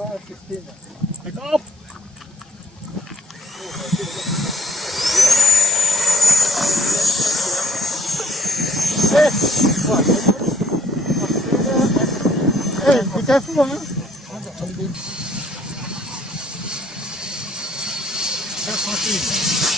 F-16. Take off! Hey, be careful, man. F-16.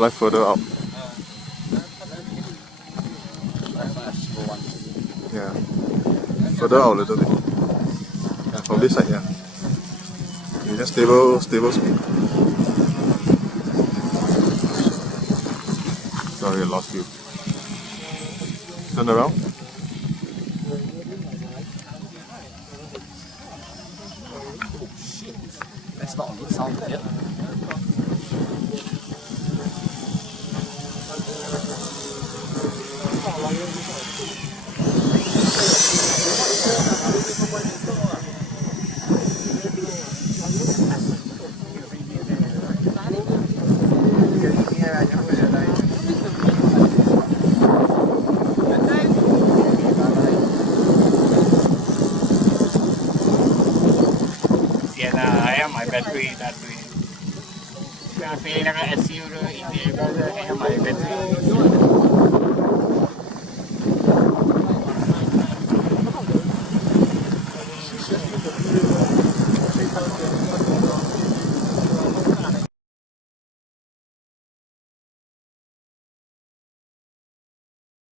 Fly further out. Yeah. Further out a little bit. Yeah, from this side, yeah. You just stable speed. Sorry, I lost you. Turn around. That's not a good sound yet. My battery that way. Kasi naka-SU hindi kaya my battery.